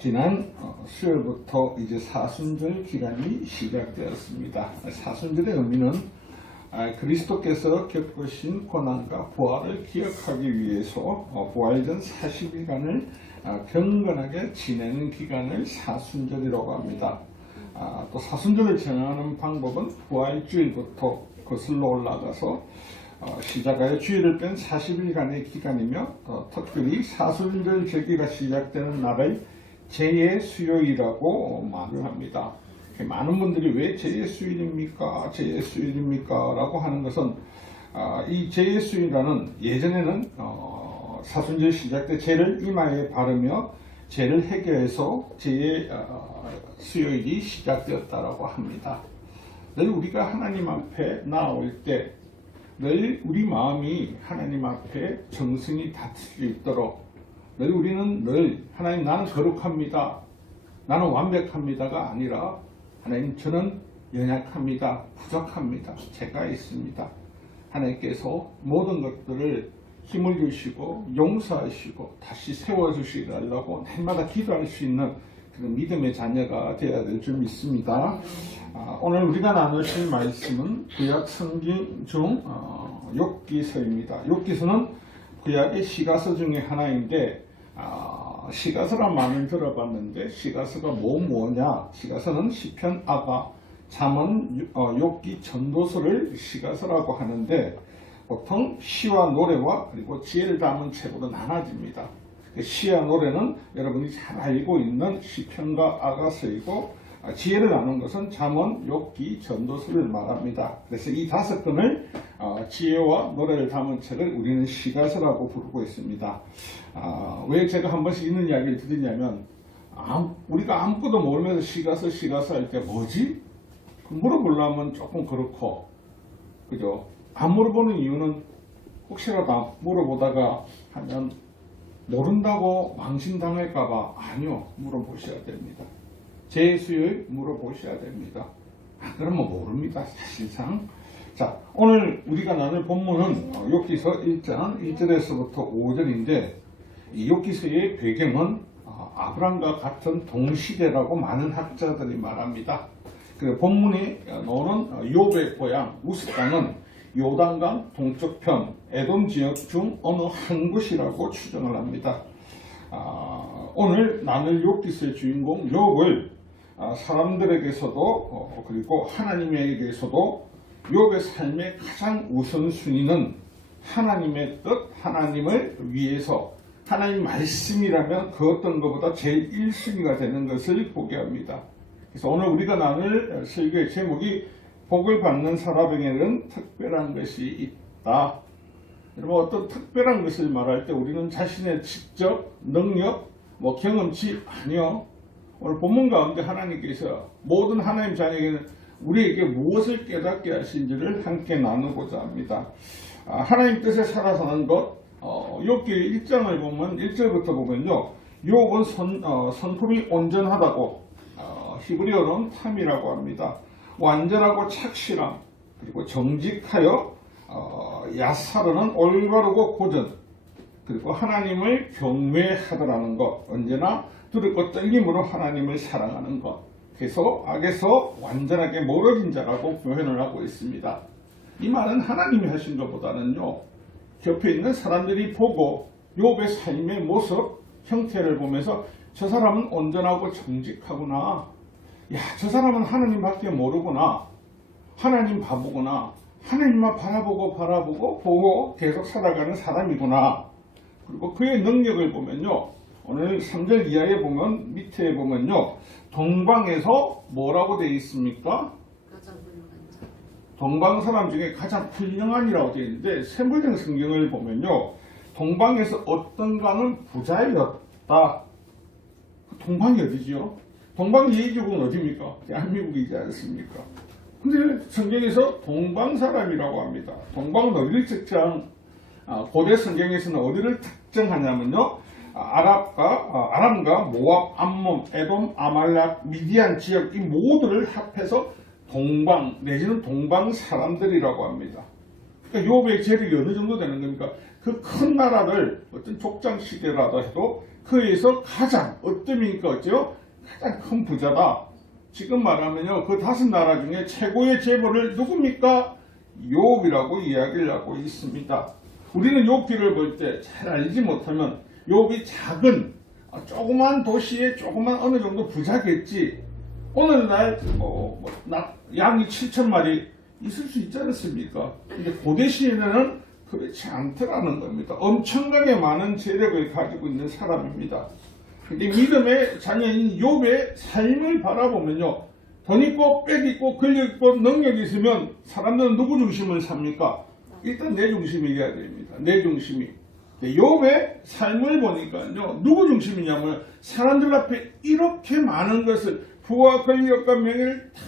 지난 수요일부터 이제 사순절 기간이 시작되었습니다. 사순절의 의미는 그리스도께서 겪으신 고난과 부활을 기억하기 위해서 부활전 40일간을 경건하게 지내는 기간을 사순절이라고 합니다. 또 사순절을 정하는 방법은 부활주일부터 거슬러 올라가서 시작하여 주일을 뺀 40일간의 기간이며 특별히 사순절 절기가 시작되는 날을 제2수요일이라고 말을 합니다. 많은 분들이 왜 제2수요일입니까? 제2수요일입니까? 라고 하는 것은 이 제2수요일이라는 예전에는 사순절 시작 때 죄를 이마에 바르며 죄를 해결해서 제2수요일이 시작되었다고 합니다. 늘 우리가 하나님 앞에 나올 때 늘 우리 마음이 하나님 앞에 정승이 닿을 수 있도록 늘 우리는 늘 하나님 나는 거룩합니다. 나는 완벽합니다가 아니라 하나님 저는 연약합니다. 부족합니다. 죄가 있습니다. 하나님께서 모든 것들을 힘을 주시고 용서하시고 다시 세워주시려고 날마다 기도할 수 있는 그런 믿음의 자녀가 되어야 될 줄 믿습니다. 오늘 우리가 나누실 말씀은 구약 성경 중 욥기서입니다. 욥기서는 구약의 시가서 중에 하나인데 시가서란 말을 들어봤는데 시가서가 뭐냐? 시가서는 시편, 아가, 잠언, 욥기, 전도서를 시가서라고 하는데 보통 시와 노래와 그리고 지혜를 담은 책으로 나눠집니다. 시와 노래는 여러분이 잘 알고 있는 시편과 아가서이고 지혜를 나눈 것은 잠언, 욥기, 전도서를 말합니다. 그래서 이 5권을 지혜와 노래를 담은 책을 우리는 시가서라고 부르고 있습니다. 왜 제가 한 번씩 있는 이야기를 드리냐면 우리가 아무것도 모르면서 시가서 할 때 뭐지? 물어보려면 조금 그렇고 그죠? 안 물어보는 이유는 혹시라도 물어보다가 하면 모른다고 망신당할까봐 아니요, 물어보셔야 됩니다. 제2수요일 물어보셔야 됩니다. 그러면 모릅니다, 사실상. 자, 오늘 우리가 나눌 본문은 욥기서 1장 1절에서부터 5절인데 이 욥기서의 배경은 아브람과 같은 동시대라고 많은 학자들이 말합니다. 그 본문에 나오는 욥의 고향 우스 땅은 요단강 동쪽편 에돔 지역 중 어느 한 곳이라고 추정을 합니다. 오늘 나눌 욥기서의 주인공 욥을 사람들에게서도 그리고 하나님에게서도 욥의 삶의 가장 우선순위는 하나님의 뜻, 하나님을 위해서 하나님 말씀이라면 그 어떤 것보다 제일 1순위가 되는 것을 보게 합니다. 그래서 오늘 우리가 나눌 설교의 제목이 복을 받는 사람에게는 특별한 것이 있다. 여러분 어떤 특별한 것을 말할 때 우리는 자신의 직접 능력, 경험치 아니요. 오늘 본문 가운데 하나님께서 모든 하나님 자녀에게는 우리에게 무엇을 깨닫게 하신지를 함께 나누고자 합니다. 하나님 뜻에 살아 사는 것, 욥기 1장을 보면 1절부터 보면요. 욥은 성품이 온전하다고 히브리어로는 탐이라고 합니다. 완전하고 착실함, 그리고 정직하여 야사르는 올바르고 고전, 그리고 하나님을 경외하더라는 것, 언제나 두렵고 떨림으로 하나님을 사랑하는 것, 그래서 악에서 완전하게 멀어진 자라고 표현을 하고 있습니다. 이 말은 하나님이 하신 것보다는요, 옆에 있는 사람들이 보고 욥의 삶의 모습, 형태를 보면서 저 사람은 온전하고 정직하구나, 야, 저 사람은 하나님밖에 모르구나, 하나님 바보구나, 하나님만 바라보고 계속 살아가는 사람이구나. 그리고 그의 능력을 보면요, 오늘 3절 이하에 보면, 밑에 보면요, 동방에서 뭐라고 되어 있습니까? 가장 훌륭한 자. 동방 사람 중에 가장 훌륭한이라고 되어 있는데 샘플링 성경을 보면요, 동방에서 어떤가는 부자였다. 동방이 어디지요? 동방 예의국은 어디입니까? 대한민국이지 않습니까? 근데 성경에서 동방 사람이라고 합니다. 동방은 어디를 고대 성경에서는 어디를 특정하냐면요, 아람과 모압, 암몬, 에돔, 아말렉, 미디안 지역 이 모두를 합해서 동방 내지는 동방 사람들이라고 합니다. 그러니까 욥의 재력이 어느 정도 되는 겁니까? 그 큰 나라를 어떤 족장 시대라도 해도 그에서 가장 어떤 거죠? 가장 큰 부자다. 지금 말하면요, 그 5나라 중에 최고의 재벌을 누굽니까? 욥이라고 이야기를 하고 있습니다. 우리는 욥기를 볼 때 잘 알지 못하면 욥이 작은 조그만 도시의 조그만 어느 정도 부자겠지. 오늘날 양이 7,000마리 있을 수 있지 않습니까? 근데 고대 시에는 그렇지 않더라는 겁니다. 엄청나게 많은 재력을 가지고 있는 사람입니다. 근데 믿음의 자녀인 욥의 삶을 바라보면요, 돈 있고 빽 있고 권력 있고 능력이 있으면 사람들은 누구 중심을 삽니까? 일단 내 중심이어야 됩니다. 내 중심이. 욥의 삶을 보니까요, 누구 중심이냐면 사람들 앞에 이렇게 많은 것을 부와 권력과 명예를 다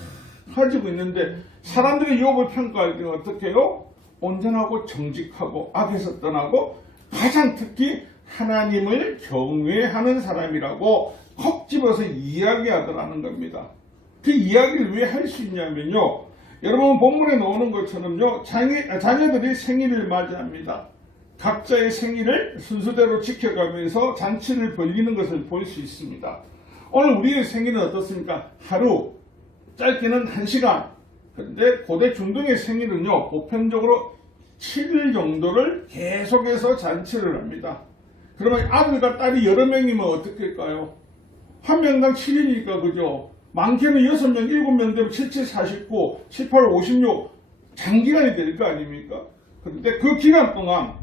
가지고 있는데 사람들이 욥을 평가할 때는 어떻게 해요? 온전하고 정직하고 악에서 떠나고 가장 특히 하나님을 경외하는 사람이라고 콕 집어서 이야기하더라는 겁니다. 그 이야기를 왜 할 수 있냐면요, 여러분 본문에 나오는 것처럼요, 자녀들이 생일을 맞이합니다. 각자의 생일을 순서대로 지켜가면서 잔치를 벌리는 것을 볼 수 있습니다. 오늘 우리의 생일은 어떻습니까? 하루, 짧게는 1시간. 그런데 고대 중동의 생일은요, 보편적으로 7일 정도를 계속해서 잔치를 합니다. 그러면 아들과 딸이 여러 명이면 어떻게 할까요? 한 명당 7일이니까, 그죠? 많게는 6명, 7명 되면 7, 7, 49, 7, 8, 56, 장기간이 될 거 아닙니까? 그런데 그 기간 동안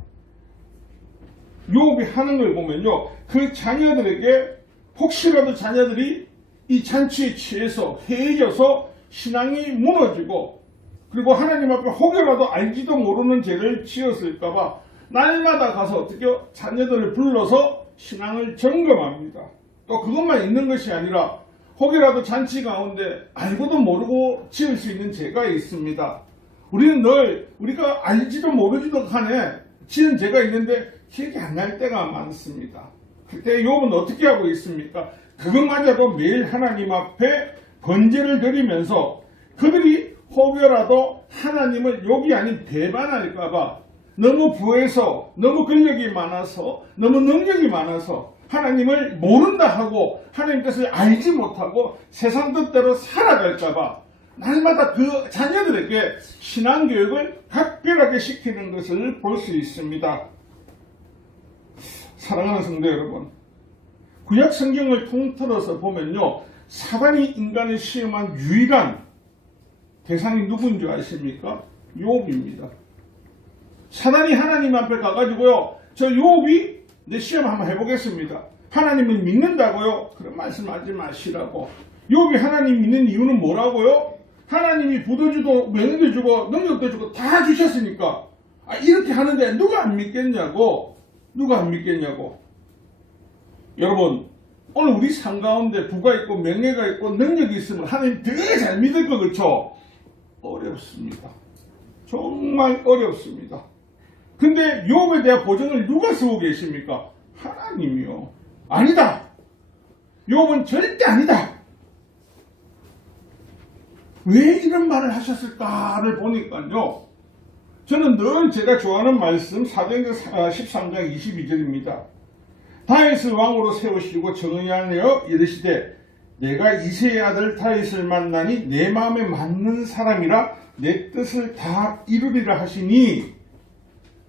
욥이 하는 걸 보면요, 그 자녀들에게 혹시라도 자녀들이 이 잔치에 취해서 해져서 신앙이 무너지고 그리고 하나님 앞에 혹여라도 알지도 모르는 죄를 지었을까봐 날마다 가서 어떻게 자녀들을 불러서 신앙을 점검합니다. 또 그것만 있는 것이 아니라 혹여라도 잔치 가운데 알고도 모르고 지을 수 있는 죄가 있습니다. 우리는 늘 우리가 알지도 모르지도 간에 지은 죄가 있는데 기억이 안 날 때가 많습니다. 그때 욥은 어떻게 하고 있습니까? 그것마저도 매일 하나님 앞에 번제를 드리면서 그들이 혹여라도 하나님을 욕이 아닌 배반할까봐 너무 부해서 너무 권력이 많아서 너무 능력이 많아서 하나님을 모른다 하고 하나님 뜻을 알지 못하고 세상 뜻대로 살아갈까봐 날마다 그 자녀들에게 신앙교육을 각별하게 시키는 것을 볼 수 있습니다. 사랑하는 성도 여러분, 구약 성경을 통틀어서 보면요, 사단이 인간을 시험한 유일한 대상이 누구인 줄 아십니까? 욥입니다. 사단이 하나님 앞에 가가지고요, 저 욥이 내 시험 한번 해보겠습니다. 하나님을 믿는다고요? 그런 말씀하지 마시라고. 욥이 하나님 믿는 이유는 뭐라고요? 하나님이 부도 주고 명예도 주고 능력도 주고 다 주셨으니까 이렇게 하는데 누가 안 믿겠냐고. 누가 안 믿겠냐고. 여러분, 오늘 우리 삶 가운데 부가 있고 명예가 있고 능력이 있으면 하나님 되게 잘 믿을 거 그렇죠? 어렵습니다. 정말 어렵습니다. 근데 욥에 대한 보증을 누가 쓰고 계십니까? 하나님이요. 아니다. 욥은 절대 아니다. 왜 이런 말을 하셨을까를 보니까요, 저는 늘 제가 좋아하는 말씀 사도행전 13장 22절입니다. 다윗을 왕으로 세우시고 정의하여 이르시되 내가 이새의 아들 다윗을 만나니 내 마음에 맞는 사람이라 내 뜻을 다 이루리라 하시니.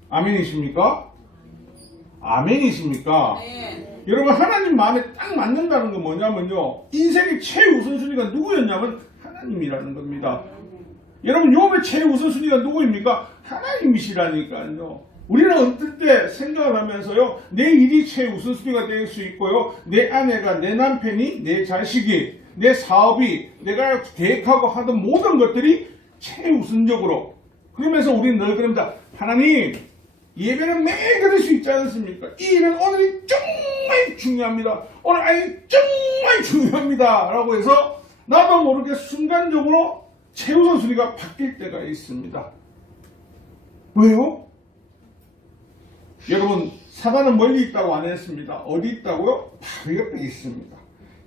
아멘이십니까? 아멘이십니까? 네. 여러분, 하나님 마음에 딱 맞는다는 건 뭐냐면요, 인생의 최우선순위가 누구였냐면 하나님이라는 겁니다. 여러분, 욥의 최우선순위가 누구입니까? 하나님이시라니까요. 우리는 어떨 때 생각을 하면서요, 내 일이 최우선순위가 될 수 있고요, 내 아내가, 내 남편이, 내 자식이, 내 사업이, 내가 계획하고 하던 모든 것들이 최우선적으로. 그러면서 우리는 늘 그럽니다. 하나님, 예배는 매일 드릴 수 있지 않습니까? 이 일은 오늘이 정말 중요합니다. 오늘 아이 정말 중요합니다. 라고 해서 나도 모르게 순간적으로 최우선순위가 바뀔 때가 있습니다. 왜요? 여러분, 사단은 멀리 있다고 안 했습니다. 어디 있다고요? 바로 옆에 있습니다.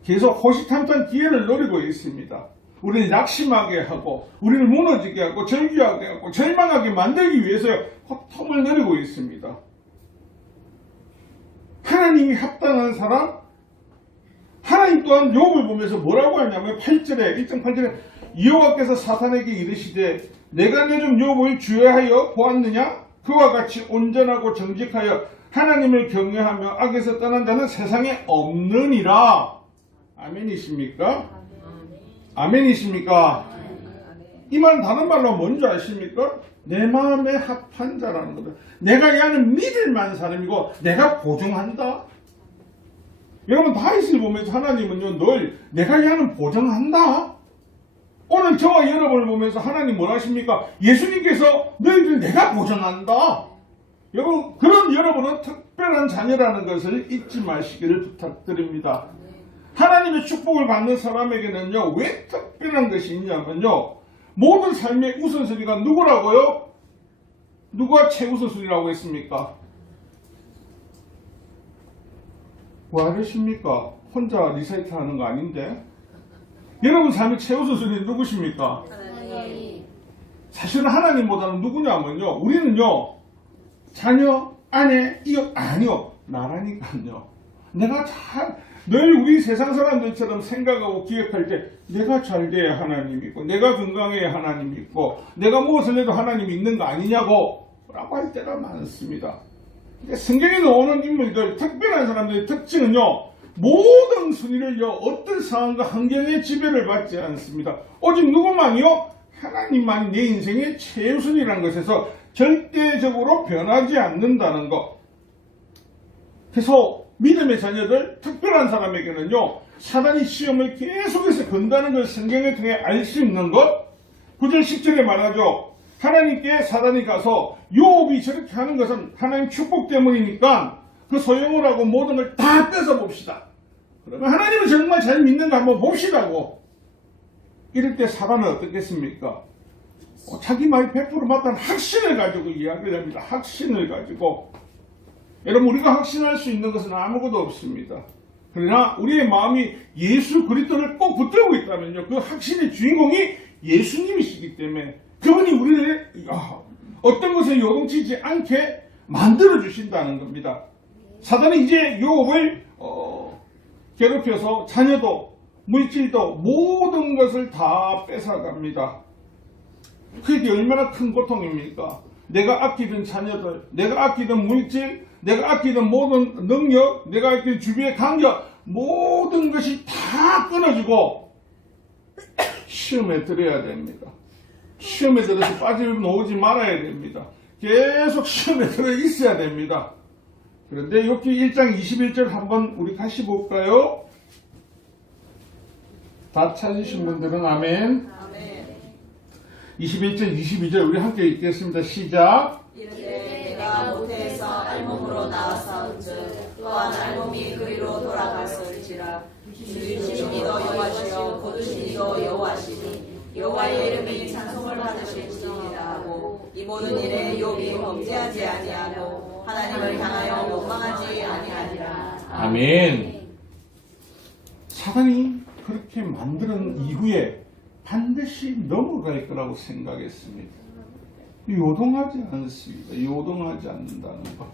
계속 호시탐탐 기회를 노리고 있습니다. 우리를 낙심하게 하고 우리를 무너지게 하고 절규하게 하고 절망하게 만들기 위해서 호통을 노리고 있습니다. 하나님이 합당한 사람, 하나님 또한 욥을 보면서 뭐라고 하냐면 8절에 1.8절에 여호와께서 사탄에게 이르시되 내가 요즘 욥을 주의하여 보았느냐? 그와 같이 온전하고 정직하여 하나님을 경외하며 악에서 떠난 자는 세상에 없느니라. 아멘이십니까? 아멘이십니까? 이 말은 다른 말로 뭔지 아십니까? 내 마음에 합한 자라는 거다. 내가 얘는 믿을 만한 사람이고 내가 보증한다. 여러분 다윗을 보면서 하나님은요 늘 내가 얘는 보증한다. 오늘 저와 여러분을 보면서 하나님 뭘 하십니까? 예수님께서 너희들 내가 보증한다. 여러분 그런 여러분은 특별한 자녀라는 것을 잊지 마시기를 부탁드립니다. 하나님의 축복을 받는 사람에게는요 왜 특별한 것이 있냐면요 모든 삶의 우선순위가 누구라고요? 누가 최우선순위라고 했습니까? 뭐 하십니까? 혼자 리사이트 하는 거 아닌데? 여러분 삶의 최우선순위는 누구십니까? 하나님. 사실은 하나님보다는 누구냐면요 우리는요 자녀, 아내, 이웃 아니요 나라니까요. 내가 늘 우리 세상 사람들처럼 생각하고 기억할 때 내가 잘 돼야 하나님이 있고 내가 건강해야 하나님이 있고 내가 무엇을 해도 하나님이 있는 거 아니냐고 라고 할 때가 많습니다. 성경에 나오는 인물들 특별한 사람들의 특징은요 모든 순위를요 어떤 상황과 환경의 지배를 받지 않습니다. 오직 누구만이요? 하나님만이 내 인생의 최우선이라는 것에서 절대적으로 변하지 않는다는 것. 그래서 믿음의 자녀들, 특별한 사람에게는요, 사단이 시험을 계속해서 건다는 걸 성경을 통해 알 수 있는 것. 9절 10절에 말하죠. 하나님께 사단이 가서 욥이 저렇게 하는 것은 하나님 축복 때문이니까 그 소용을 하고 모든 걸 다 뺏어 봅시다. 그러면 하나님을 정말 잘 믿는가 한번 봅시다고. 이럴 때 사단은 어떻겠습니까? 자기 말이 100% 맞다는 확신을 가지고 이야기를 합니다. 확신을 가지고. 여러분 우리가 확신할 수 있는 것은 아무것도 없습니다. 그러나 우리의 마음이 예수 그리스도를 꼭 붙들고 있다면요. 그 확신의 주인공이 예수님이시기 때문에 그분이 우리를 어떤 것에 요동치지 않게 만들어 주신다는 겁니다. 사단이 이제 욥을 괴롭혀서 자녀도 물질도 모든 것을 다 뺏어갑니다. 그게 얼마나 큰 고통입니까? 내가 아끼던 자녀들, 내가 아끼던 물질, 내가 아끼던 모든 능력, 내가 아끼던 주변의 간격, 모든 것이 다 끊어지고 시험에 들어야 됩니다. 시험에 들어서 빠져나오지 말아야 됩니다. 계속 시험에 들어 있어야 됩니다. 그런데 여기 1장 21절 한번 우리 다시 볼까요? 다 찾으신 분들은 아멘. 21절 22절 우리 함께 읽겠습니다. 시작. 이르되 내가 모태에서 알몸으로 나왔사온즉 또한 알몸이 그리로 돌아갔을지라 주신이도 여호와시요 거두신이도 여호와시니 여호와의 이름이 찬송을 받으실지니라 하고 이 모든 일에 욥이 범죄하지 아니하고 하나님을 향하여 원망하지 아니하니라. 아멘. 사단이 그렇게 만드는 이후에 반드시 넘어갈 거라고 생각했습니다. 요동하지 않습니다. 요동하지 않는다는 것.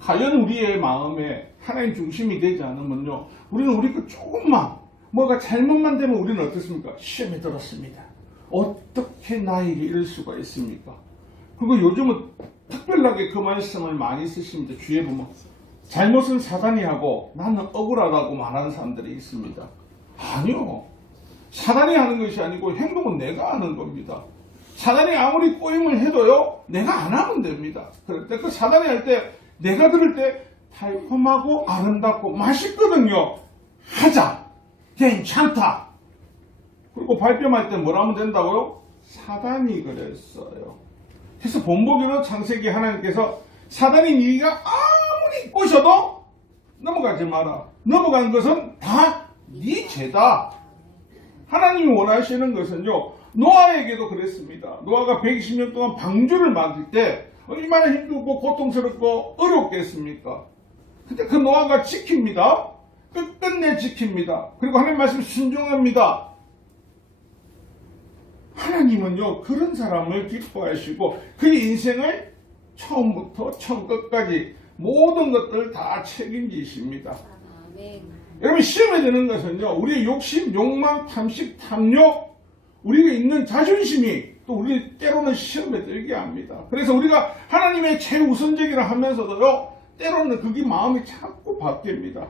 과연 우리의 마음에 하나님 중심이 되지 않으면요, 우리는 우리 그 조금만 뭐가 잘못만 되면 우리는 어떻습니까? 시험에 들었습니다. 어떻게 나에게 이럴 수가 있습니까? 그리고 요즘은 특별하게 그 말씀을 많이 쓰십니다. 주위에 보면 잘못은 사단이 하고 나는 억울하다고 말하는 사람들이 있습니다. 아니요. 사단이 하는 것이 아니고 행동은 내가 하는 겁니다. 사단이 아무리 꼬임을 해도요, 내가 안 하면 됩니다. 그럴 때 그 사단이 할 때 내가 들을 때 달콤하고 아름답고 맛있거든요. 하자. 괜찮다. 그리고 발뺌할 때 뭘 하면 된다고요? 사단이 그랬어요. 그래서 본보기로 창세기 하나님께서 사단이 네가 아무리 꼬셔도 넘어가지 마라. 넘어간 것은 다 네 죄다. 하나님이 원하시는 것은요, 노아에게도 그랬습니다. 노아가 120년 동안 방주를 만들 때 얼마나 힘들고 고통스럽고 어렵겠습니까? 근데 그 노아가 지킵니다. 끝끝내 지킵니다. 그리고 하나님 말씀 순종합니다. 하나님은요, 그런 사람을 기뻐하시고 그의 인생을 처음부터 처음 끝까지 모든 것들 다 책임지십니다. 아멘. 여러분, 시험에 드는 것은요, 우리의 욕심, 욕망, 탐식, 탐욕, 우리가 있는 자존심이 또 우리 때로는 시험에 들게 합니다. 그래서 우리가 하나님의 최우선적이라 하면서도요, 때로는 그게 마음이 자꾸 바뀝니다.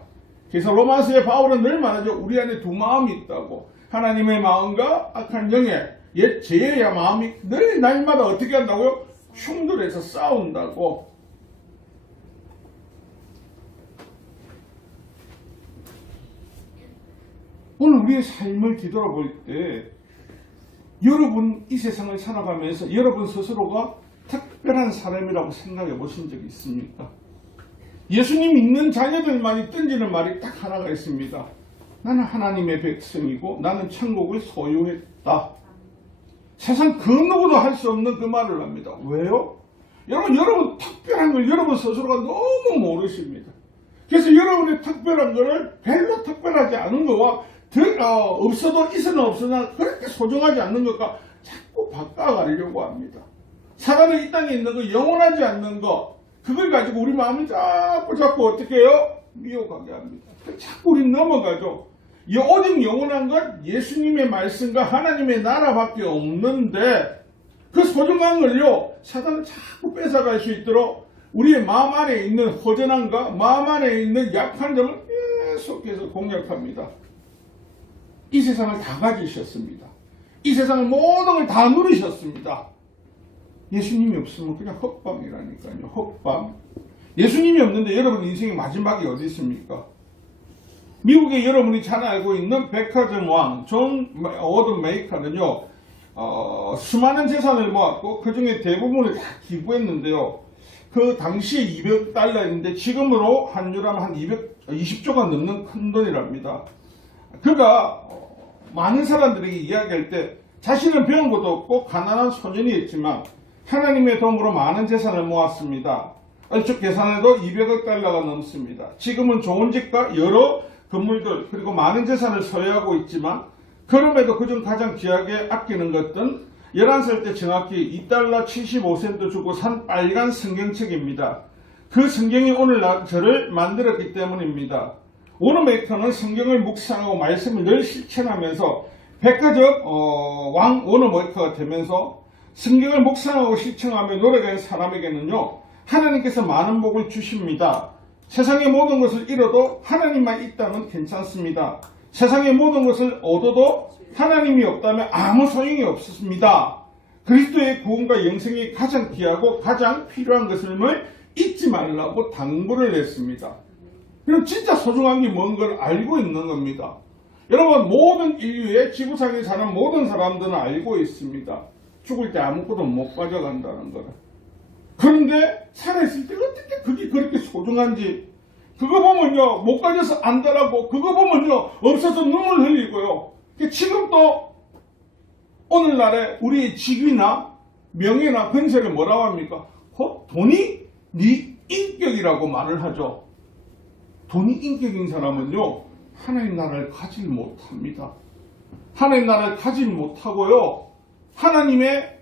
그래서 로마서의 바울은 늘 말하죠. 우리 안에 두 마음이 있다고. 하나님의 마음과 악한 영의 옛 죄의 마음이 늘 날마다 어떻게 한다고요? 충돌해서 싸운다고. 오늘 우리의 삶을 뒤돌아볼 때 여러분 이 세상을 살아가면서 여러분 스스로가 특별한 사람이라고 생각해 보신 적이 있습니까? 예수님 믿는 자녀들만이 던지는 말이 딱 하나가 있습니다. 나는 하나님의 백성이고 나는 천국을 소유했다. 세상 그 누구도 할 수 없는 그 말을 합니다. 왜요? 여러분 특별한 걸 여러분 스스로가 너무 모르십니다. 그래서 여러분의 특별한 거를 별로 특별하지 않은 거와 없어도 있으나 없으나 그렇게 소중하지 않는 것과 자꾸 바꿔가려고 합니다. 사단은 이 땅에 있는 거, 영원하지 않는 거, 그걸 가지고 우리 마음을 자꾸 어떻게 해요? 미혹하게 합니다. 자꾸 우리 넘어가죠. 오직 영원한 건 예수님의 말씀과 하나님의 나라밖에 없는데 그 소중한 걸요, 사단은 자꾸 뺏어갈 수 있도록 우리의 마음 안에 있는 허전함과 마음 안에 있는 약한 점을 계속해서 공략합니다. 이 세상을 다 가지셨습니다. 이 세상의 모든 걸 다 누리셨습니다. 예수님이 없으면 그냥 헛방이라니까요. 헛방. 예수님이 없는데 여러분 인생의 마지막이 어디 있습니까? 미국에 여러분이 잘 알고 있는 백화점 왕 존 워든 메이커는요, 수많은 재산을 모았고 그 중에 대부분을 다 기부했는데요. 그 당시에 $200인데 지금으로 한 유라면 한 220조가 넘는 큰 돈이랍니다. 그가 많은 사람들에게 이야기할 때 자신은 배운 것도 없고 가난한 소년이었지만 하나님의 도움으로 많은 재산을 모았습니다. 얼추 계산해도 $200억 넘습니다. 지금은 좋은 집과 여러 건물들 그리고 많은 재산을 소유하고 있지만 그럼에도 그중 가장 귀하게 아끼는 것은 11살 때 정확히 $2.75 주고 산 빨간 성경책입니다. 그 성경이 오늘날 저를 만들었기 때문입니다. 워너메이커는 성경을 묵상하고 말씀을 늘 실천하면서 백화점 왕 워너메이커가 되면서 성경을 묵상하고 실천하며 노력한 사람에게는요, 하나님께서 많은 복을 주십니다. 세상의 모든 것을 잃어도 하나님만 있다면 괜찮습니다. 세상의 모든 것을 얻어도 하나님이 없다면 아무 소용이 없습니다. 그리스도의 구원과 영생이 가장 귀하고 가장 필요한 것을 잊지 말라고 당부를 했습니다. 그럼 진짜 소중한 게 뭔 걸 알고 있는 겁니다. 여러분, 모든 인류의 지구상에 사는 모든 사람들은 알고 있습니다. 죽을 때 아무것도 못 가져간다는 거를. 그런데 살아있을 때 어떻게 그게 그렇게 소중한지 그거 보면요, 못 가져서 안다라고, 그거 보면요, 없어서 눈물 흘리고요. 지금도 오늘날에 우리의 직위나 명예나 권세를 뭐라고 합니까? 돈이 네 인격이라고 말을 하죠. 돈이 인격인 사람은요, 하나님 나라를 가질 못합니다. 하나님 나라를 가질 못하고요, 하나님의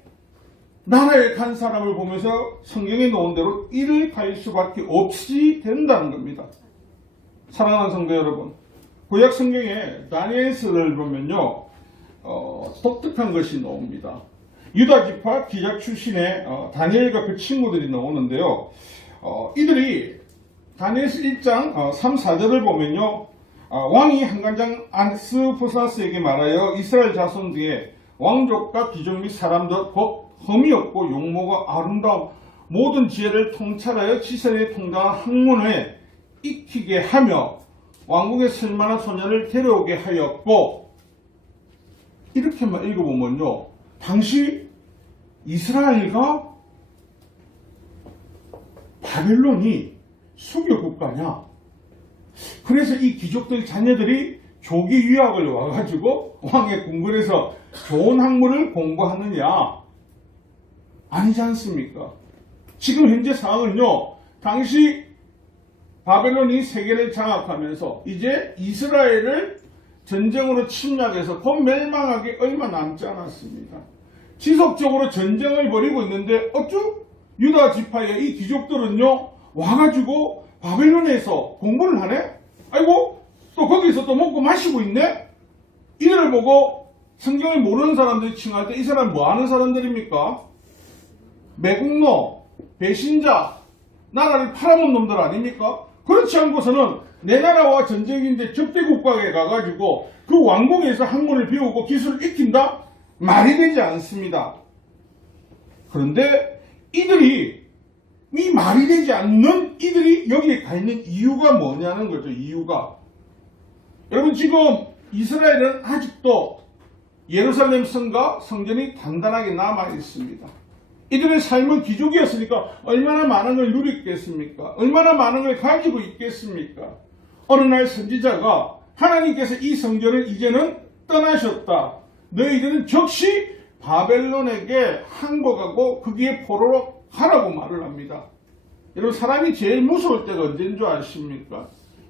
나라에 간 사람을 보면서 성경에 놓은 대로 이를 갈 수밖에 없이 된다는 겁니다. 사랑하는 성도 여러분, 구약 성경에 다니엘서를 보면요, 독특한 것이 나옵니다. 유다 지파 기자 출신의 다니엘과 그 친구들이 나오는데요, 이들이 다니엘서 1장 3, 4절을 보면요, 왕이 한관장 아스푸사스에게 말하여 이스라엘 자손 중에 왕족과 귀족 및 사람들 곧 험이 없고 용모가 아름다운 모든 지혜를 통찰하여 지선에 통달한 학문에 익히게 하며 왕국에 쓸만한 소년을 데려오게 하였고, 이렇게만 읽어보면요, 당시 이스라엘과 바벨론이 수교 국가냐, 그래서 이 귀족들 자녀들이 조기 유학을 와가지고 왕의 궁궐에서 좋은 학문을 공부하느냐, 아니지 않습니까? 지금 현재 상황은요, 당시 바벨론이 세계를 장악하면서 이제 이스라엘을 전쟁으로 침략해서 곧 멸망하기 얼마 남지 않았습니다. 지속적으로 전쟁을 벌이고 있는데 어쭈 유다 지파의 이 귀족들은요, 와가지고 바벨론에서 공부를 하네? 아이고, 또 거기서 또 먹고 마시고 있네? 이들을 보고 성경을 모르는 사람들이 칭할 때 이 사람 뭐 하는 사람들입니까? 매국노, 배신자, 나라를 팔아먹은 놈들 아닙니까? 그렇지 않고서는 내 나라와 전쟁인데 적대국가에 가가지고 그 왕궁에서 학문을 배우고 기술을 익힌다? 말이 되지 않습니다. 그런데 이들이 이 말이 되지 않는 이들이 여기에 가 있는 이유가 뭐냐는 거죠. 이유가. 여러분 지금 이스라엘은 아직도 예루살렘 성과 성전이 단단하게 남아 있습니다. 이들의 삶은 기족이었으니까 얼마나 많은 걸 누렸겠습니까? 얼마나 많은 걸 가지고 있겠습니까? 어느 날 선지자가 하나님께서 이 성전을 이제는 떠나셨다. 너희들은 즉시 바벨론에게 항복하고 거기에 포로로 가라고 말을 합니다. 여러분 사람이 제일 무서울 때가 언제인 줄 아십니까?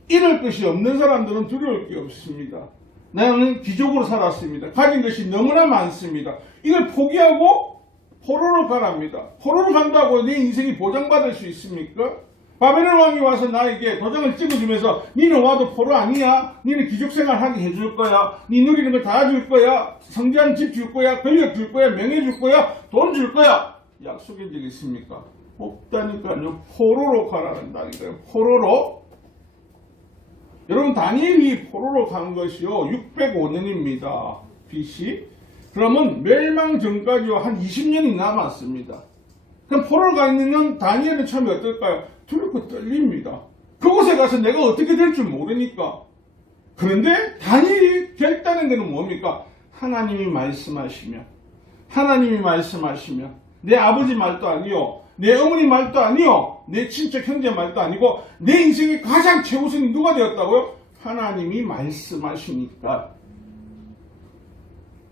잃을 것이 없는 사람들은 두려울 게 없습니다. 나는 기족으로 살았습니다. 가진 것이 너무나 많습니다. 이걸 포기하고 포로로 가랍니다. 포로로 간다고 내 인생이 보장받을 수 있습니까? 바벨론 왕이 와서 나에게 도장을 찍어주면서 니는 와도 포로 아니야? 니는 기족생활 하게 해줄 거야? 니 누리는 거 다 줄 거야? 성장 집 줄 거야? 권력 줄 거야? 명예 줄 거야? 돈 줄 거야? 약속한 적 있습니까? 없다니까요. 포로로 가라는 다니까요. 포로로. 여러분 다니엘이 포로로 간 것이요 605년입니다. BC. 그러면 멸망 전까지와 한 20년이 남았습니다. 그럼 포로로 가 있는 다니엘은 처음에 어떨까요? 두렵고 떨립니다. 그곳에 가서 내가 어떻게 될 줄 모르니까. 그런데 다니엘이 결단한 것은 뭡니까? 하나님이 말씀하시면 내 아버지 말도 아니요, 내 어머니 말도 아니요, 내 친척 형제 말도 아니고 내 인생의 가장 최우선이 누가 되었다고요? 하나님이 말씀하시니까.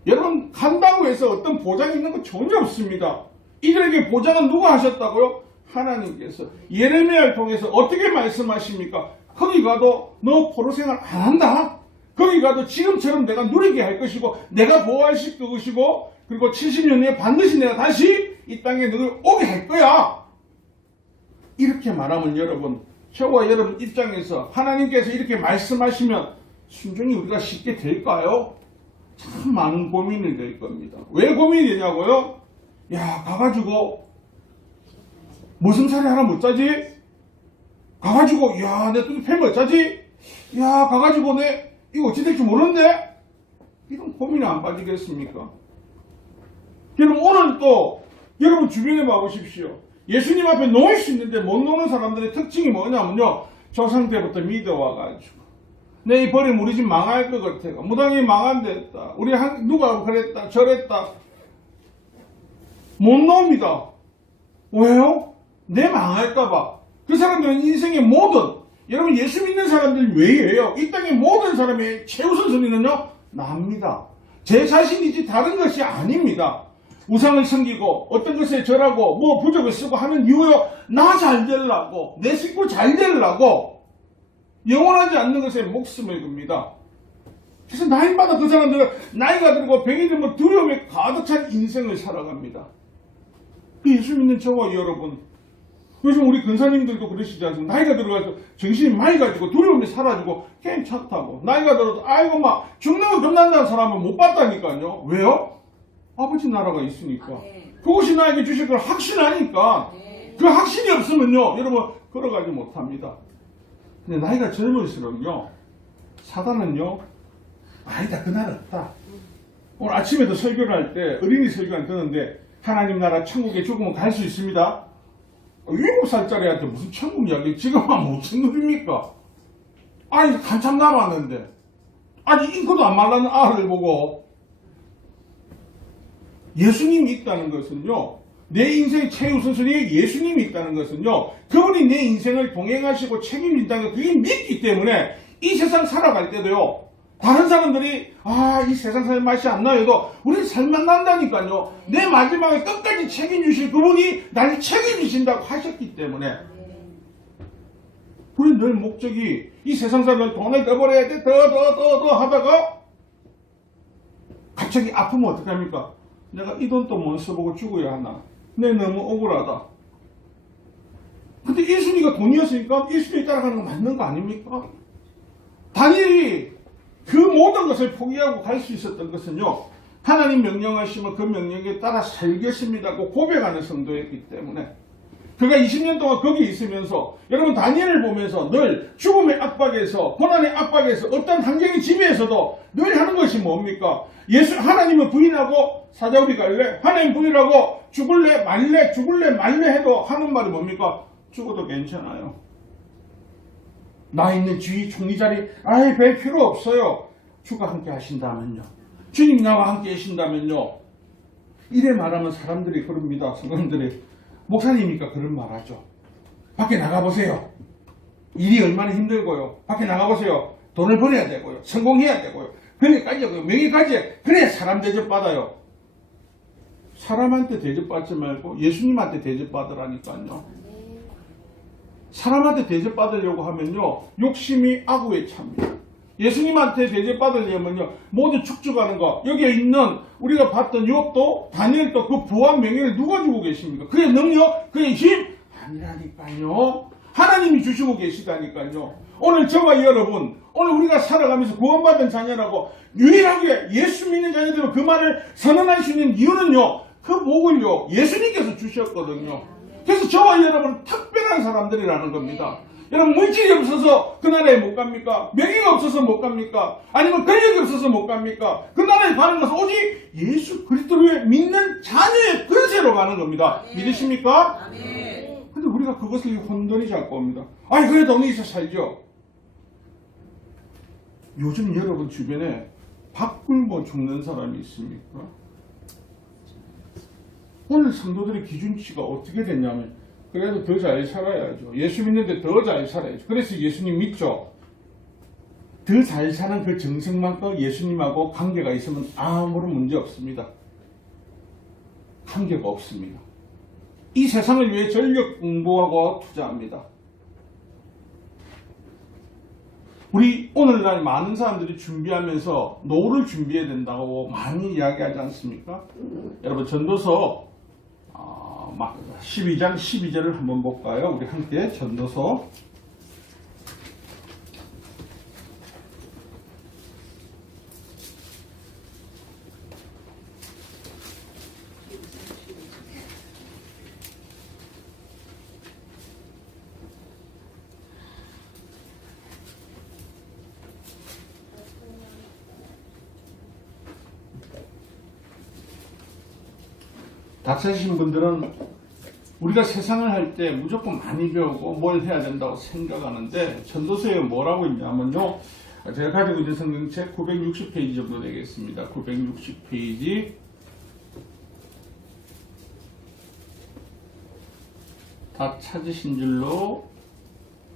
여러분 간다고 해서 어떤 보장이 있는 거 전혀 없습니다. 이들에게 보장은 누가 하셨다고요? 하나님께서. 예레미야를 통해서 어떻게 말씀하십니까? 거기 가도 너 포로 생활 안 한다. 거기 가도 지금처럼 내가 누리게 할 것이고 내가 보호하실 것이고 그리고 70년 후에 반드시 내가 다시 이 땅에 너를 오게 할 거야. 이렇게 말하면 여러분, 저와 여러분 입장에서 하나님께서 이렇게 말씀하시면 순종이 우리가 쉽게 될까요? 참 많은 고민이 될 겁니다. 왜 고민이 되냐고요? 야, 가가지고 무슨 살이 하나 못 자지? 가가지고 야, 내 뚜껑 패면 어쩌지? 야, 가가지고 내 이거 어찌 될지 모르는데? 이런 고민이 안 빠지겠습니까? 여러분 오늘 또 여러분 주변에 봐보십시오. 예수님 앞에 놓을 수 있는데 못 놓는 사람들의 특징이 뭐냐면요, 조상 때부터 믿어와가지고 내 이 버리면 우리 집 망할 것 같아. 무당이 망한댔다. 우리 누가 그랬다 저랬다. 못 나옵니다. 왜요? 내 망할까봐. 그 사람들은 인생의 모든, 여러분 예수 믿는 사람들 외에요, 이 땅의 모든 사람의 최우선순위는요 나입니다. 제 자신이지 다른 것이 아닙니다. 우상을 섬기고 어떤 것에 절하고 뭐 부적을 쓰고 하는 이유요, 나 잘 되려고, 내 식구 잘 되려고 영원하지 않는 것에 목숨을 겁니다. 그래서 나이마다 그 사람들은 나이가 들고 병이 들면 두려움에 가득 찬 인생을 살아갑니다. 예수 믿는 저와 여러분, 요즘 우리 근사님들도 그러시지 않습니까? 나이가 들어가서 정신이 맑아지고 두려움이 사라지고 괜찮다고. 나이가 들어도 아이고 막 죽는 거 겁난다는 사람은 못 봤다니까요. 왜요? 아버지 나라가 있으니까. 그것이 나에게 주실 걸 확신하니까. 그 확신이 없으면요 여러분 걸어가지 못합니다. 근데 나이가 젊을수록요 사단은요 아니다, 그날 없다. 오늘 아침에도 설교를 할 때 어린이 설교를 듣는데 하나님 나라 천국에 죽으면 갈 수 있습니다. 7살짜리한테 무슨 천국 이야기 지금은 무슨 누립니까? 아니 한참 남았는데 아직 잉크도 안 말라는 아를 보고. 예수님이 있다는 것은요, 내 인생의 최우선순위에 예수님이 있다는 것은요, 그분이 내 인생을 동행하시고 책임진다는 걸 그게 믿기 때문에 이 세상 살아갈 때도요, 다른 사람들이 이 세상 살 맛이 안 나요도 우리는 살만 난다니까요. 내 마지막에 끝까지 책임주실 그분이 나를 책임지신다고 하셨기 때문에 우리 늘 목적이 이 세상 살면 돈을 더 벌어야 돼, 더 하다가 갑자기 아프면 어떡합니까? 내가 이 돈 또 못 써보고 죽어야 하나? 내 너무 억울하다. 근데 1순위가 돈이었으니까 1순위 따라가는 거 맞는 거 아닙니까? 다니엘이 그 모든 것을 포기하고 갈 수 있었던 것은요, 하나님 명령하시면 그 명령에 따라 살겠습니다고 고백하는 성도였기 때문에, 그가 20년 동안 거기 있으면서 여러분 다니엘을 보면서 늘 죽음의 압박에서, 고난의 압박에서, 어떤 환경의 지배에서도 늘 하는 것이 뭡니까? 하나님을 부인하고 사자우리 갈래? 하나님 부인하고 죽을래 말래? 죽을래 말래 해도 하는 말이 뭡니까? 죽어도 괜찮아요. 나 있는 주위 총리 자리 별 필요 없어요. 주가 함께 하신다면요, 주님 나와 함께 하신다면요. 이래 말하면 사람들이 그럽니다. 성도님들이 목사님이니까 그런 말하죠. 밖에 나가보세요. 일이 얼마나 힘들고요. 밖에 나가보세요. 돈을 벌어야 되고요. 성공해야 되고요. 그래까지요. 명예까지. 그래야 사람 대접받아요. 사람한테 대접받지 말고 예수님한테 대접받으라니까요. 사람한테 대접받으려고 하면요, 욕심이 악우에 찹니다. 예수님한테 대접받으려면요, 모두 축적하는 거. 여기에 있는 우리가 봤던 욥도 다니엘도 그 부한 명예를 누가 주고 계십니까? 그의 능력, 그의 힘 아니라니까요. 하나님이 주시고 계시다니까요. 오늘 저와 여러분, 오늘 우리가 살아가면서 구원받은 자녀라고 유일하게 예수 믿는 자녀들은 그 말을 선언할 수 있는 이유는요, 그 복을요 예수님께서 주셨거든요. 그래서 저와 여러분은 특별한 사람들이라는 겁니다. 여러분, 물질이 없어서 그 나라에 못 갑니까? 명예가 없어서 못 갑니까? 아니면 권력이 없어서 못 갑니까? 그 나라에 가는 것은 오직 예수 그리스도를 믿는 자녀의 그릇으로 가는 겁니다. 믿으십니까? 아멘. 근데 우리가 그것을 혼돈히 잡고 옵니다. 아니, 그래 돈이 있어 살죠. 요즘 여러분 주변에 밥 굶고 죽는 사람이 있습니까? 오늘 성도들의 기준치가 어떻게 됐냐면, 그래도 더 잘 살아야죠. 예수 믿는데 더 잘 살아야죠. 그래서 예수님 믿죠. 더 잘 사는 그 정성만큼 예수님하고 관계가 있으면 아무런 문제 없습니다. 관계가 없습니다. 이 세상을 위해 전력 공부하고 투자합니다. 우리 오늘날 많은 사람들이 준비하면서 노후를 준비해야 된다고 많이 이야기하지 않습니까? 여러분, 전도서 12장 12절을 한번 볼까요? 우리 함께 전도서 '다 찾으신 분들은 우리가 세상을 할 때 무조건 많이 배우고 뭘 해야 된다고 생각하는데, 전도서에 뭐라고 있냐면요, 제가 가지고 있는 성경책 960페이지 정도 되겠습니다. 960페이지 다 찾으신 줄로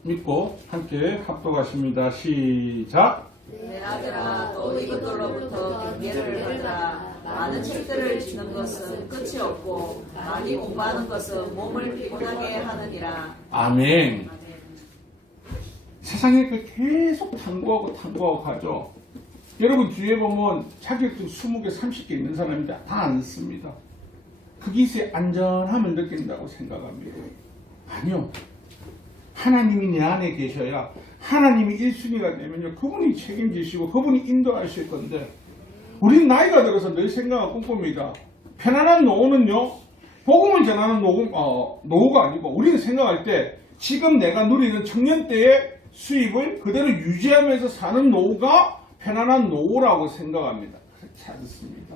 믿고 함께 합독하십니다. 시작. 내 아들아, 또 이것들로부터 경계를 하라. 많은 책들을 짓는 것은 끝이 없고 많이 공부하는 것은 몸을 피곤하게 하느니라. 아멘. 세상에 계속 탐구하고 가죠. 여러분 주위에 보면 자격증 20개, 30개 있는 사람이 다 안 씁니다. 거기서 안전함을 느낀다고 생각합니다. 아니요. 하나님이 내 안에 계셔야, 하나님이 1순위가 되면요, 그분이 책임지시고 그분이 인도하실 건데, 우리는 나이가 들어서 늘 생각을 꿈꿉니다. 편안한 노후는요, 복음을 전하는 노후가 아니고, 우리는 생각할 때 지금 내가 누리는 청년 때의 수입을 그대로 유지하면서 사는 노후가 편안한 노후라고 생각합니다. 그렇지 않습니다.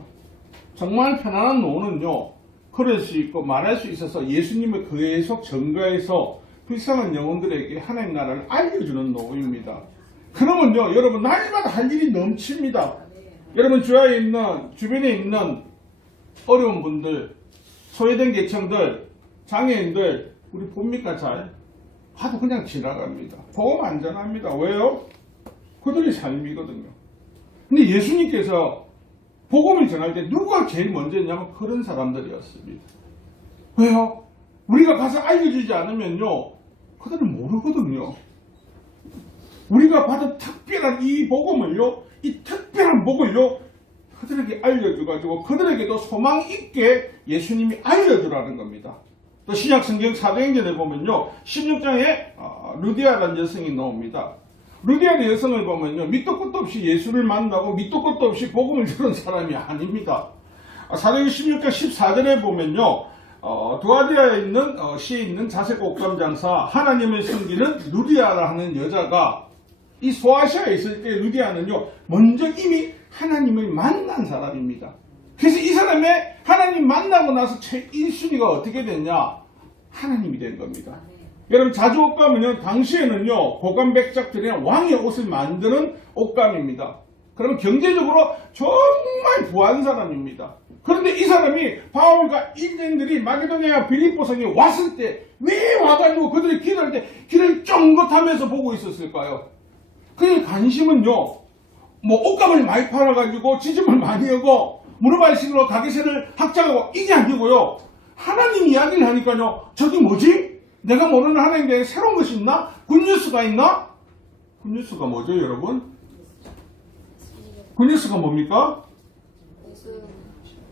정말 편안한 노후는요, 그럴 수 있고 말할 수 있어서 예수님을 계속 전가해서 불쌍한 영혼들에게 하나님 나라를 알려주는 노후입니다. 그러면요, 여러분 날마다 할 일이 넘칩니다. 여러분 주변에 있는 어려운 분들, 소외된 계층들, 장애인들, 우리 봅니까? 잘 하도 그냥 지나갑니다. 보험 안전합니다. 왜요? 그들의 삶이거든요. 근데 예수님께서 복음을 전할 때 누가 제일 먼저 했냐면 그런 사람들이었습니다. 왜요? 우리가 가서 알려주지 않으면요, 그들은 모르거든요. 우리가 받은 특별한 이 복음을요, 이 특별한 복을요, 그들에게 알려줘가지고 그들에게도 소망 있게 예수님이 알려주라는 겁니다. 또 신약 성경 사도행전에 보면요 16장에 루디아라는 여성이 나옵니다. 루디아의 여성을 보면요 밑도 끝도 없이 예수를 만나고 밑도 끝도 없이 복음을 들은 사람이 아닙니다. 사도행전 16장 14절에 보면요 두아디아에 있는 시에 있는 자색 옷감 장사 하나님을 섬기는 루디아라는 여자가 이 소아시아에 있을 때 루디아는요 먼저 이미 하나님을 만난 사람입니다. 그래서 이 사람의 하나님 만나고 나서 최 1순위가 어떻게 됐냐? 하나님이 된 겁니다. 여러분 자주 옷감은요 당시에는요 고관백작들이나 왕의 옷을 만드는 옷감입니다. 그러면 경제적으로 정말 부한 사람입니다. 그런데 이 사람이 바울과 인생들이 마게도니아 빌립보성에 왔을 때 왜 와가지고 그들이 기도할 때 길을 쫑긋하면서 보고 있었을까요? 그의 관심은요 뭐 옷감을 많이 팔아가지고 지점을 많이 하고 무르발식으로 가게세를 확장하고 이게 아니고요 하나님 이야기를 하니까요 저기 뭐지? 내가 모르는 하나님에 대해 새로운 것이 있나? 굿뉴스가 있나? 굿뉴스가 뭐죠 여러분? 굿뉴스가 뭡니까?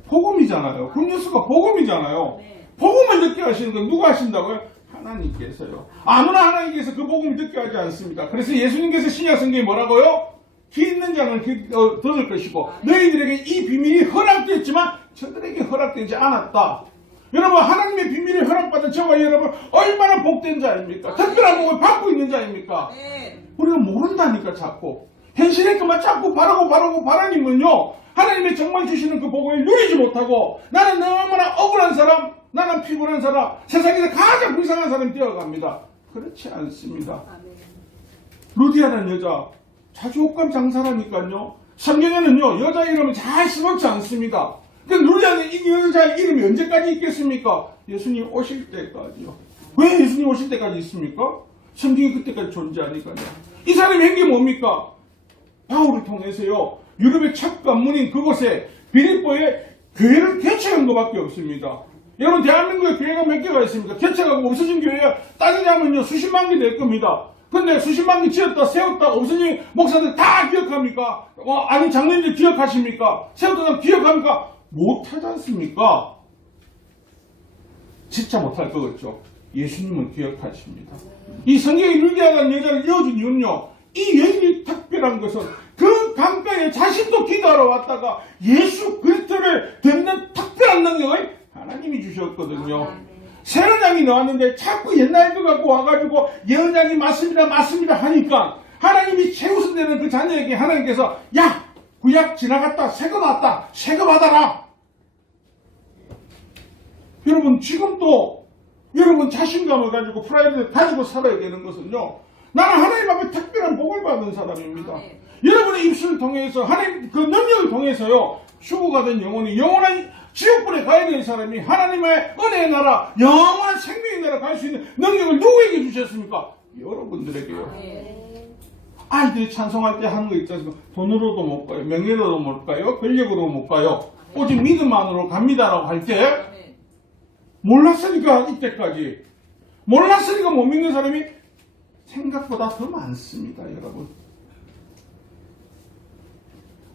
복음이잖아요. 굿뉴스가 복음이잖아요. 복음을 듣게 하시는 건 누가 하신다고요? 하나님께서요. 아무나 하나님께서 그 복음을 듣게 하지 않습니다. 그래서 예수님께서 신약 성경에 뭐라고요? 귀 있는 자는 들을 것이고 너희들에게 이 비밀이 허락되었지만 저들에게 허락되지 않았다. 여러분 하나님의 비밀이 허락받은 저와 여러분 얼마나 복된 자입니까? 특별한 복을 받고 있는 자입니까? 우리가 모른다니까 자꾸. 현실의 것만 자꾸 바라니면요 하나님의 정말 주시는 그 복을 누리지 못하고 나는 너무나 억울한 사람, 나는 피곤한 사람, 세상에서 가장 불쌍한 사람이 되어갑니다. 그렇지 않습니다. 루디아라는 여자 자주 옷감 장사라니까요. 성경에는요 여자 이름을 잘 써놓지 않습니다. 근데 루디아는 이 여자의 이름이 언제까지 있겠습니까? 예수님 오실 때까지요. 왜 예수님 오실 때까지 있습니까? 성경이 그때까지 존재하니까요. 이 사람의 행위 뭡니까? 바울을 통해서요 유럽의 첫 관문인 그곳에 빌립보에 교회를 개척한 것밖에 없습니다. 여러분 대한민국에 교회가 몇 개가 있습니까? 개척하고 없어진 교회가 따지자면요 수십만 개 될 겁니다. 근데 수십만 개 지었다 세웠다 없어진 목사들 다 기억합니까? 아니 장로님들 기억하십니까? 세웠다 기억합니까? 못하지 않습니까? 진짜 못할 거겠죠. 예수님은 기억하십니다. 이 성경에 루디아라는 여자를 이어준 이유는요 이 여인이 특별한 것은 그 강가에 자신도 기도하러 왔다가 예수 그리스도를 듣는 특별한 능력을 하나님이 주셨거든요. 세례장이 나왔는데 자꾸 옛날 거 갖고 와가지고 예언장이 맞습니다 하니까 하나님이 최우선되는 그 자녀에게 하나님께서 야 구약 지나갔다 새거 나왔다 새거 받아라. 여러분 지금도 여러분 자신감을 가지고 프라이드를 가지고 살아야 되는 것은요 나는 하나님 앞에 특별한 복을 받은 사람입니다. 여러분의 입술을 통해서 하나님 그 능력을 통해서요 죽어가던 영혼이 영원한 지옥불에 가야 될 사람이 하나님의 은혜의 나라 영원한 생명의 나라 갈 수 있는 능력을 누구에게 주셨습니까? 여러분들에게요. 아이들이 찬송할 때 하는 거 있지 않습니까? 돈으로도 못 가요, 명예로도 못 가요, 권력으로 못 가요. 오직 믿음만으로 갑니다라고 할 때 몰랐으니까 이때까지 몰랐으니까 못 믿는 사람이 생각보다 더 많습니다, 여러분.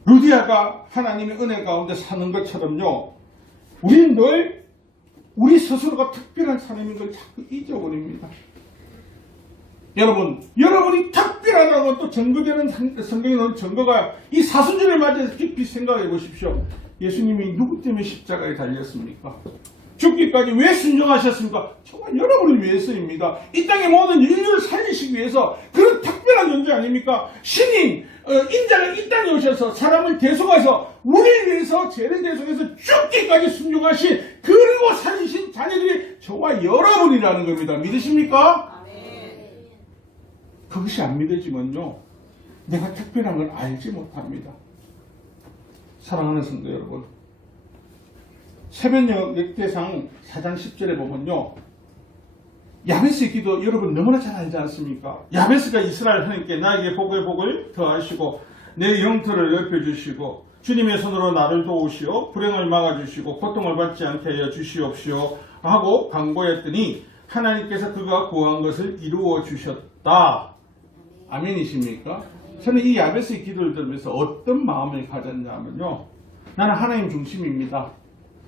루디아가 하나님의 은혜 가운데 사는 것처럼요, 우리는 늘 우리 스스로가 특별한 사람인 걸 자꾸 잊어버립니다. 여러분, 여러분이 특별하다고 또 증거되는 성경에 나오는 증거가 이 사순절을 맞이해서 깊이 생각해 보십시오. 예수님이 누구 때문에 십자가에 달렸습니까? 죽기까지 왜 순종하셨습니까? 정말 여러분을 위해서입니다. 이 땅의 모든 인류를 살리시기 위해서 그런 특별한 존재 아닙니까? 신인, 인자가 이 땅에 오셔서 사람을 대속해서 우리를 위해서 죄를 대속해서 죽기까지 순종하신 그리고 살리신 자녀들이 저와 여러분이라는 겁니다. 믿으십니까? 그것이 안 믿어지면요 내가 특별한 걸 알지 못합니다. 사랑하는 성도 여러분, 새벽녘 역대상 4장 10절에 보면요 야베스의 기도 여러분 너무나 잘 알지 않습니까? 야베스가 이스라엘 하나님께 나에게 복을 더하시고 내 영토를 넓혀주시고 주님의 손으로 나를 도우시오 불행을 막아주시고 고통을 받지 않게 하여 주시옵시오 하고 간구했더니 하나님께서 그가 구한 것을 이루어 주셨다. 아멘이십니까? 저는 이 야베스의 기도를 들으면서 어떤 마음을 가졌냐면요, 나는 하나님 중심입니다.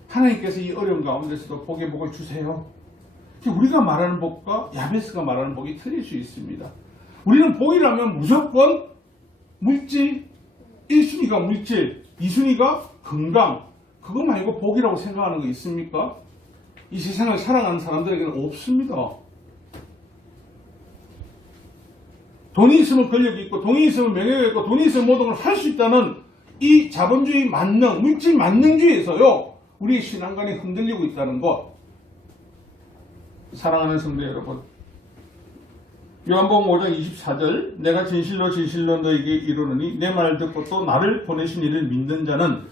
하나님께서 이 어려운 가운데서도 복을 주세요. 우리가 말하는 복과 야베스가 말하는 복이 틀릴 수 있습니다. 우리는 복이라면 무조건 물질, 1순위가 물질, 2순위가 건강, 그거 말고 복이라고 생각하는 거 있습니까? 이 세상을 살아가는 사람들에게는 없습니다. 돈이 있으면 권력이 있고, 돈이 있으면 명예가 있고, 돈이 있으면 모든 걸 할 수 있다는 이 자본주의 만능, 물질 만능주의에서요, 우리의 신앙관이 흔들리고 있다는 것. 사랑하는 성도 여러분, 요한복음 5장 24절, 내가 진실로 진실로 너에게 이르노니 내 말 듣고 또 나를 보내신 이를 믿는 자는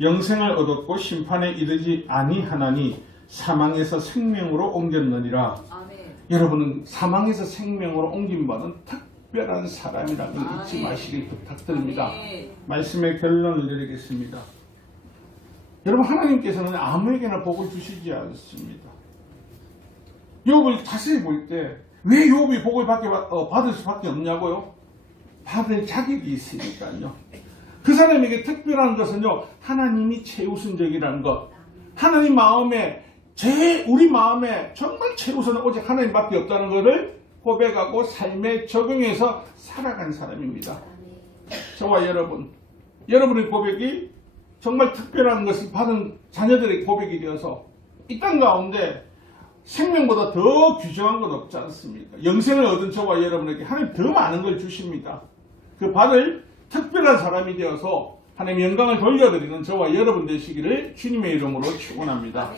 영생을 얻었고 심판에 이르지 아니하나니 사망에서 생명으로 옮겼느니라. 아멘. 여러분은 사망에서 생명으로 옮김받은 특별한 사람이라는 걸 잊지 아멘. 마시길 부탁드립니다. 아멘. 말씀의 결론을 내리겠습니다. 여러분, 하나님께서는 아무에게나 복을 주시지 않습니다. 욥을 자세히 볼 때 왜 욥이 복을 받을 수밖에 없냐고요? 받을 자격이 있으니까요. 그 사람에게 특별한 것은요, 하나님이 최우선적이라는 것. 하나님 마음에, 우리 마음에 정말 최우선은 오직 하나님밖에 없다는 것을 고백하고 삶에 적용해서 살아간 사람입니다. 저와 여러분의 고백이 정말 특별한 것을 받은 자녀들의 고백이 되어서 이 땅 가운데 생명보다 더 귀중한 건 없지 않습니까? 영생을 얻은 저와 여러분에게 하나님 더 많은 걸 주십니다. 그 받을 특별한 사람이 되어서 하나님 영광을 돌려드리는 저와 여러분 되시기를 주님의 이름으로 축원합니다.